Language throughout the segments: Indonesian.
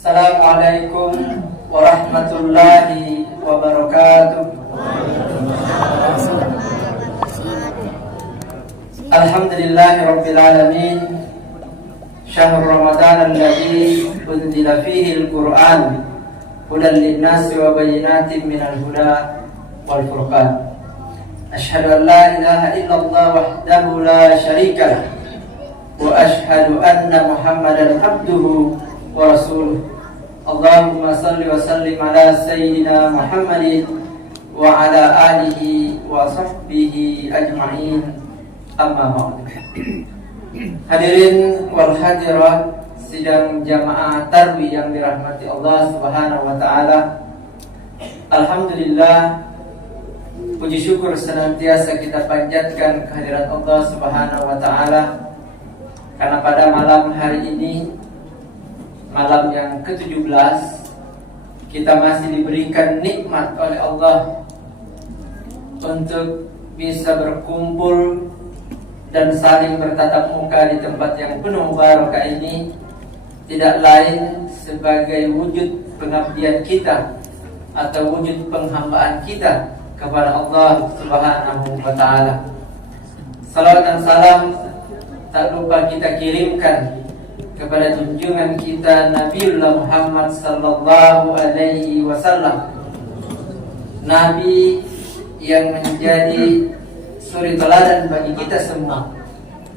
Assalamualaikum warahmatullahi wabarakatuh. Alhamdulillahi rabbil alamin. Syahrul Ramadan alladzi unzila fihi al-Qur'an hudan lin-nasi wa bayyinatin minal huda wal furqan. Asyhadu an la ilaha illallah wahdahu la syarika lah wa asyhadu anna Muhammadan abduhu wa rasuluh. Allahumma salli wa sallim ala sayyidina Muhammadin wa ala alihi wa sahbihi ajma'in. Amma ba'du. Hadirin wal hadirat sidang jamaah tarwi yang dirahmati Allah Subhanahu wa taala. Alhamdulillah, puji syukur senantiasa kita panjatkan kehadirat Allah Subhanahu wa taala karena pada malam hari ini, malam yang ke-17, kita masih diberikan nikmat oleh Allah untuk bisa berkumpul dan saling bertatap muka di tempat yang penuh barokah ini, tidak lain sebagai wujud pengabdian kita atau wujud penghambaan kita kepada Allah Subhanahu wa taala. Salawat dan salam tak lupa kita kirimkan kepada junjungan kita Nabiullah Muhammad sallallahu alaihi wasallam, Nabi yang menjadi suri teladan bagi kita semua,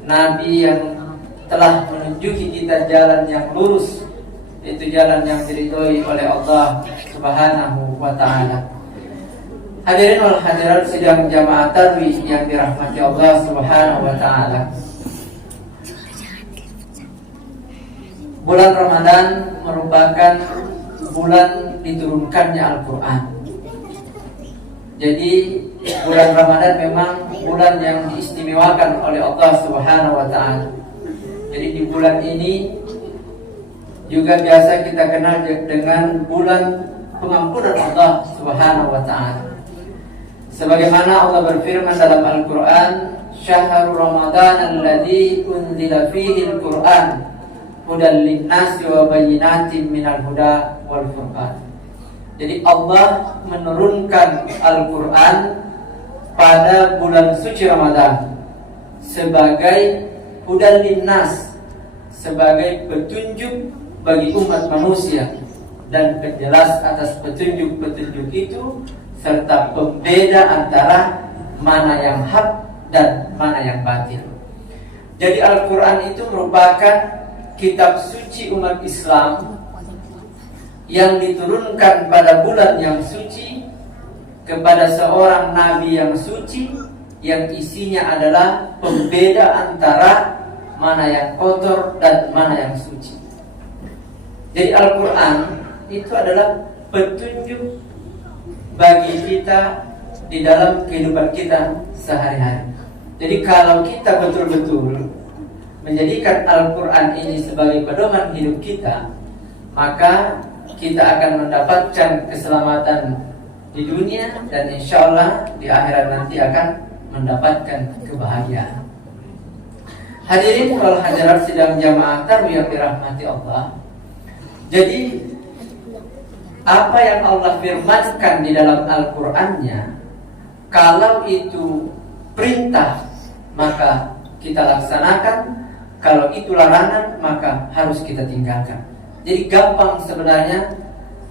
Nabi yang telah menunjuki kita jalan yang lurus, yaitu jalan yang diridhoi oleh Allah Subhanahu wa taala. Hadirin wal hadirat sidang jamaah tarwih yang dirahmati Allah Subhanahu wa taala. Bulan Ramadan merupakan bulan diturunkannya Al-Quran. Jadi bulan Ramadan memang bulan yang diistimewakan oleh Allah Subhanahu wa taala. Jadi di bulan ini juga biasa kita kenal dengan bulan pengampunan Allah Subhanahu wa taala. Sebagaimana Allah berfirman dalam Al-Quran, Syahrul Ramadan alladzi unzila fihi al-Qur'an hudan lin-nasi wa bayyinatin minal huda wal furqan. Jadi Allah menurunkan Al-Quran pada bulan suci Ramadan sebagai hudan linnas, sebagai petunjuk bagi umat manusia dan penjelas atas petunjuk-petunjuk itu, serta pembeda antara mana yang hak dan mana yang batil. Jadi Al-Quran itu merupakan kitab suci umat Islam yang diturunkan pada bulan yang suci kepada seorang nabi yang suci, yang isinya adalah pembeda antara mana yang kotor dan mana yang suci. Jadi Al-Quran itu adalah petunjuk bagi kita di dalam kehidupan kita sehari-hari. Jadi kalau kita betul-betul menjadikan Al-Quran ini sebagai pedoman hidup kita, maka kita akan mendapatkan keselamatan di dunia dan insya Allah di akhirat nanti akan mendapatkan kebahagiaan. Hadirin wal hadirat sidang jamaah tarwih yang dirahmati Allah. Jadi apa yang Allah firmankan di dalam Al-Qurannya, kalau itu perintah maka kita laksanakan, kalau itu larangan maka harus kita tinggalkan. Jadi gampang sebenarnya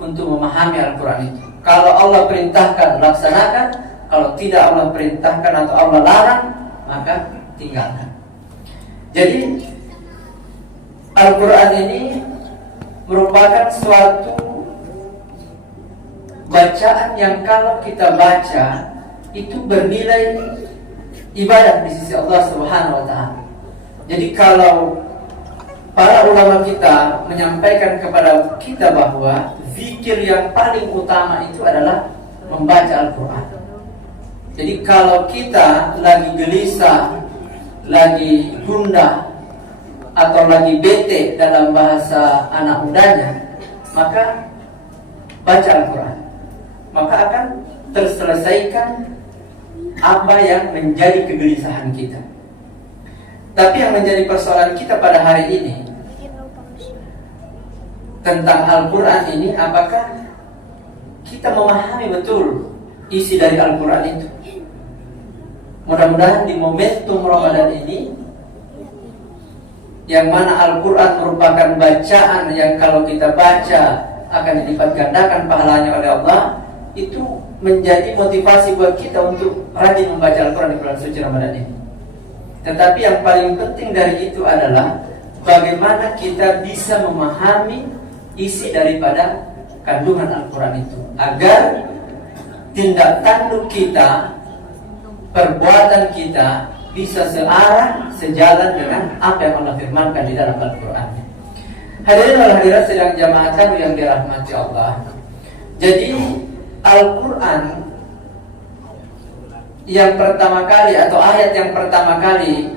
untuk memahami Al-Quran itu. Kalau Allah perintahkan, laksanakan. Kalau tidak Allah perintahkan atau Allah larang, maka tinggalkan. Jadi Al-Quran ini merupakan suatu bacaan yang kalau kita baca itu bernilai ibadah di sisi Allah Subhanahu wa taala. Jadi kalau para ulama kita menyampaikan kepada kita bahwa zikir yang paling utama itu adalah membaca Al-Quran. Jadi kalau kita lagi gelisah, lagi gundah, atau lagi bete dalam bahasa anak mudanya, maka baca Al-Quran, maka akan terselesaikan apa yang menjadi kegelisahan kita. Tapi yang menjadi persoalan kita pada hari ini, tentang Al-Quran ini, apakah kita memahami betul isi dari Al-Quran itu? Mudah-mudahan di momentum Ramadan ini, yang mana Al-Quran merupakan bacaan yang kalau kita baca akan dilipat gandakan pahalanya oleh Allah, itu menjadi motivasi buat kita untuk rajin membaca Al-Quran di bulan suci Ramadan ini. Tetapi yang paling penting dari itu adalah bagaimana kita bisa memahami isi daripada kandungan Al-Quran itu, agar tindak tanduk kita, perbuatan kita bisa searah, sejalan dengan apa yang Allah firmankan di dalam Al-Quran. Hadirin wal hadirat sedang jamaah yang dirahmati Allah. Jadi Al-Quran yang pertama kali, atau ayat yang pertama kali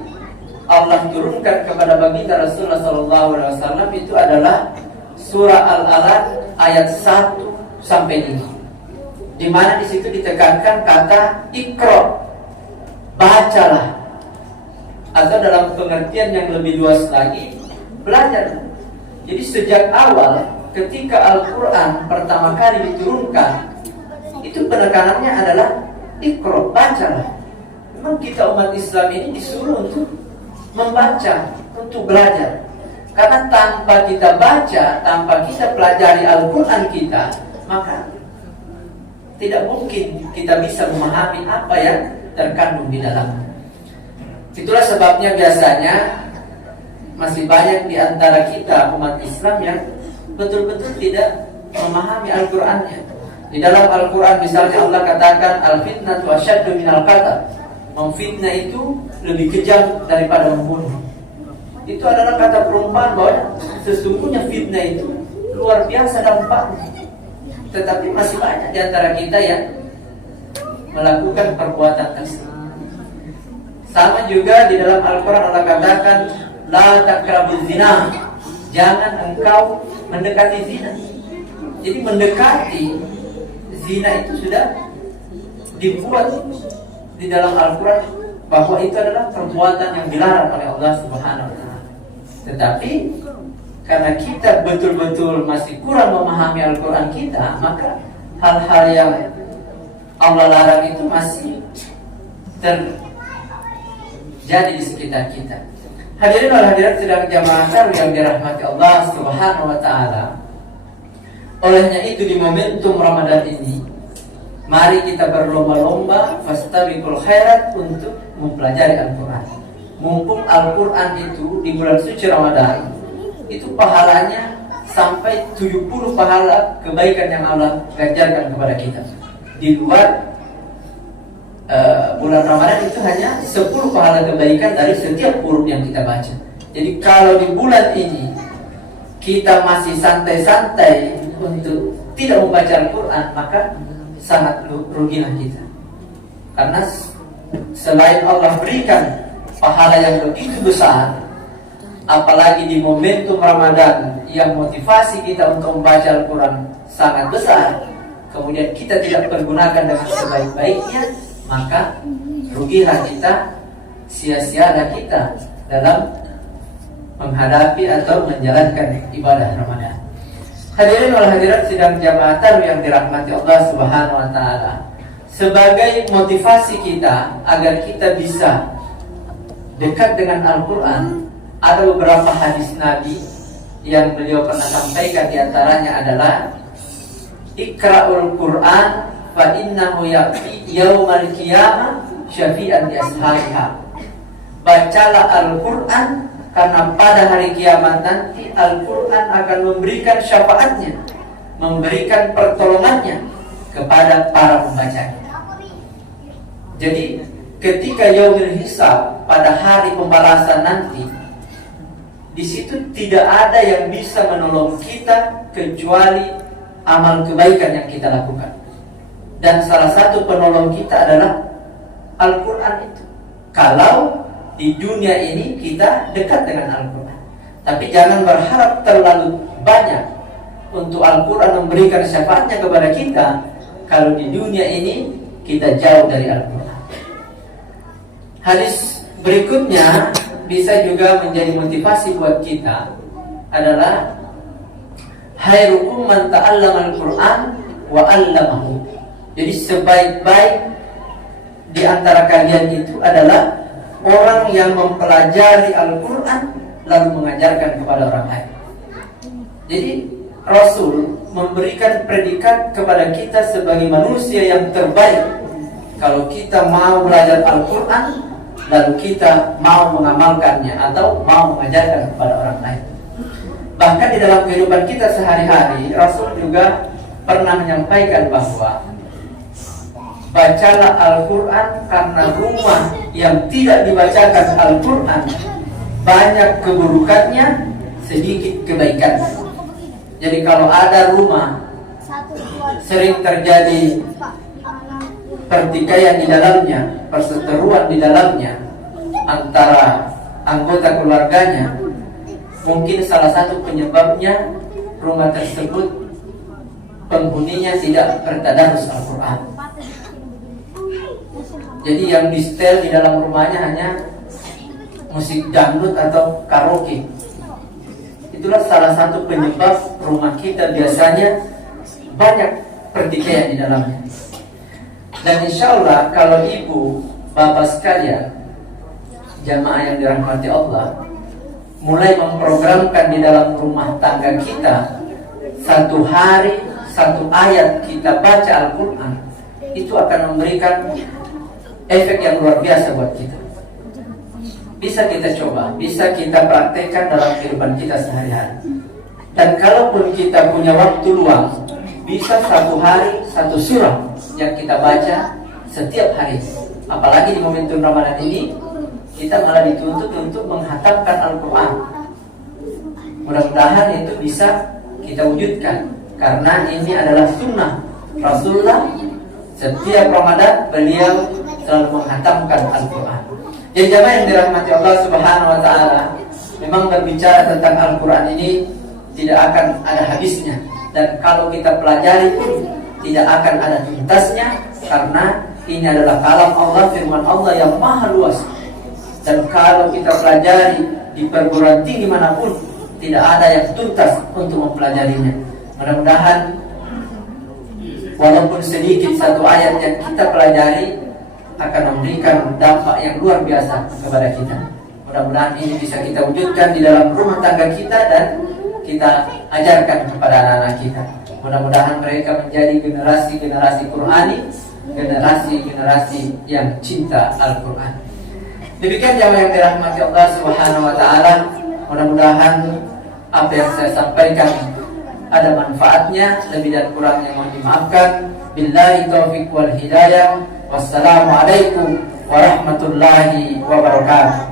Allah turunkan kepada baginda Rasulullah SAW itu adalah surah Al-Alaq ayat 1 sampai 5, di mana di situ ditekankan kata Iqra, bacalah, atau dalam pengertian yang lebih luas lagi, belajar. Jadi sejak awal ketika Al-Quran pertama kali diturunkan, itu penekanannya adalah Iqra, bacalah. Memang kita umat Islam ini disuruh untuk membaca, untuk belajar. Karena tanpa kita baca, tanpa kita pelajari Al-Quran kita, maka tidak mungkin kita bisa memahami apa yang terkandung di dalamnya. Itulah sebabnya biasanya masih banyak di antara kita umat Islam yang betul-betul tidak memahami Al-Qurannya. Di dalam Al-Quran misalnya Allah katakan al-fitnatu asyaddu minal qatl, memfitnah itu lebih kejam daripada membunuh. Itu adalah kata perumpamaan bahwa sesungguhnya fitnah itu luar biasa dampaknya. Tetapi masih banyak di antara kita yang melakukan perbuatan tersebut. Sama juga di dalam Al-Quran Allah katakan la taqrabuz zina, jangan engkau mendekati zina. Jadi mendekati zina itu sudah dibuat di dalam Al-Quran bahwa itu adalah perbuatan yang dilarang oleh Allah Subhanahu wa Ta'ala. Tetapi karena kita betul-betul masih kurang memahami Al-Quran kita, maka hal-hal yang Allah larang itu masih terjadi di sekitar kita. Hadirin wal hadirat sedang jamaah yang dirahmati Allah Subhanahu wa Ta'ala. Olehnya itu di momentum Ramadan ini, mari kita berlomba-lomba fastabiqul khairat untuk mempelajari Al-Quran. Mumpung Al-Quran itu di bulan suci Ramadan, itu pahalanya sampai 70 pahala kebaikan yang Allah ajarkan kepada kita. Di luar bulan Ramadan itu hanya 10 pahala kebaikan dari setiap huruf yang kita baca. Jadi kalau di bulan ini kita masih santai-santai untuk tidak membaca Al-Quran, maka sangat rugilah kita. Karena selain Allah berikan pahala yang begitu besar, apalagi di momentum Ramadan yang motivasi kita untuk membaca Al-Quran sangat besar, kemudian kita tidak pergunakan dengan sebaik-baiknya, maka rugilah kita, sia-sialah kita dalam menghadapi atau menjalankan ibadah Ramadan. Hadirin wal hadirat sidang jamaah yang dirahmati Allah Subhanahu wa Ta'ala, sebagai motivasi kita agar kita bisa dekat dengan Al-Quran, ada beberapa hadis Nabi yang beliau pernah sampaikan. Di antaranya adalah Iqra'ul Quran fa innahu ya'ti yaumal qiyamah syafi'an li ashabiha. Bacalah Al-Quran karena pada hari kiamat nanti Al-Quran akan memberikan syafaatnya, memberikan pertolongannya kepada para pembacanya. Jadi ketika yaumul hisab, pada hari pembalasan nanti, di situ tidak ada yang bisa menolong kita kecuali amal kebaikan yang kita lakukan. Dan salah satu penolong kita adalah Al-Quran itu. Kalau di dunia ini kita dekat dengan Al-Quran, tapi jangan berharap terlalu banyak untuk Al-Quran memberikan syafaatnya kepada kita kalau di dunia ini kita jauh dari Al-Quran. Hadis berikutnya bisa juga menjadi motivasi buat kita adalah khairukum man ta'allama al-Qur'an wa 'allamahu. Jadi sebaik-baik di antara kalian itu adalah orang yang mempelajari Al-Qur'an lalu mengajarkan kepada orang lain. Jadi Rasul memberikan predikat kepada kita sebagai manusia yang terbaik kalau kita mau belajar Al-Qur'an lalu kita mau mengamalkannya atau mau mengajarkan kepada orang lain. Bahkan di dalam kehidupan kita sehari-hari, Rasul juga pernah menyampaikan bahwa bacalah Al-Quran karena rumah yang tidak dibacakan Al-Quran banyak keburukannya, sedikit kebaikannya. Jadi kalau ada rumah sering terjadi pertikaian di dalamnya, perseteruan di dalamnya antara anggota keluarganya, mungkin salah satu penyebabnya rumah tersebut penghuninya tidak bertadarus Al-Quran. Jadi yang di setel di dalam rumahnya hanya musik dangdut atau karaoke. Itulah salah satu penyebab rumah kita biasanya banyak pertikaian di dalamnya. Dan insya Allah kalau ibu bapak sekalian, jamaah yang dirahmati Allah, mulai memprogramkan di dalam rumah tangga kita satu hari satu ayat kita baca Al-Quran, itu akan memberikan efek yang luar biasa buat kita. Bisa kita coba, bisa kita praktekkan dalam kehidupan kita sehari-hari. Dan kalaupun kita punya waktu luang, bisa satu hari satu surah yang kita baca setiap hari. Apalagi di momentum Ramadan ini, kita malah dituntut untuk menghatamkan Al-Quran. Mudah-mudahan itu bisa kita wujudkan, karena ini adalah sunnah Rasulullah. Setiap Ramadan beliau selalu menghatamkan Al-Quran. Jadi jamaah yang dirahmati Allah Subhanahu wa Ta'ala, memang berbicara tentang Al-Quran ini tidak akan ada habisnya. Dan kalau kita pelajari pun tidak akan ada tuntasnya, karena ini adalah kalam Allah, firman Allah yang maha luas. Dan kalau kita pelajari di perguruan tinggi manapun, tidak ada yang tuntas untuk mempelajarinya. Mudah-mudahan walaupun sedikit satu ayat yang kita pelajari akan memberikan dampak yang luar biasa kepada kita. Mudah-mudahan ini bisa kita wujudkan di dalam rumah tangga kita dan kita ajarkan kepada anak-anak kita. Mudah-mudahan mereka menjadi generasi-generasi Qur'ani, generasi-generasi yang cinta Al-Quran. Demikian jamaah yang dirahmati Allah Subhanahu wa Ta'ala. Mudah-mudahan apa yang saya sampaikan ada manfaatnya, lebih dan kurangnya mohon dimaafkan. Billahi taufiq wal hidayah. Wassalamualaikum warahmatullahi wabarakatuh.